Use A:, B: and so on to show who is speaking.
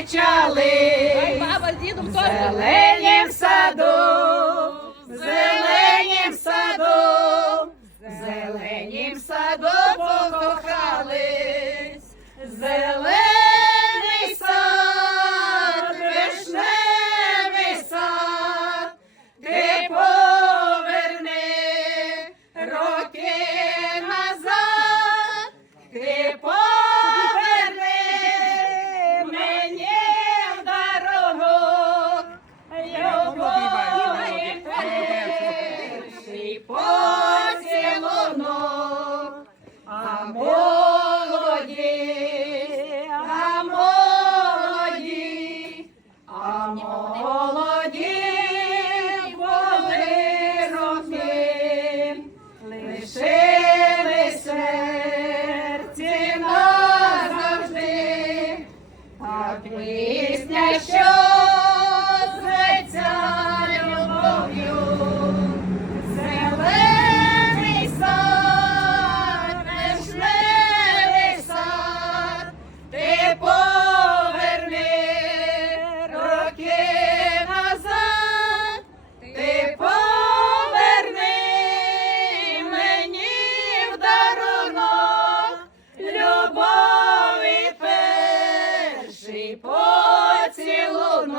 A: зустрічали.
B: Баба з дідом теж.
A: Поцілунок, а молоді, а а молоді були роки, лишили серці назавжди, так ви поцілунок.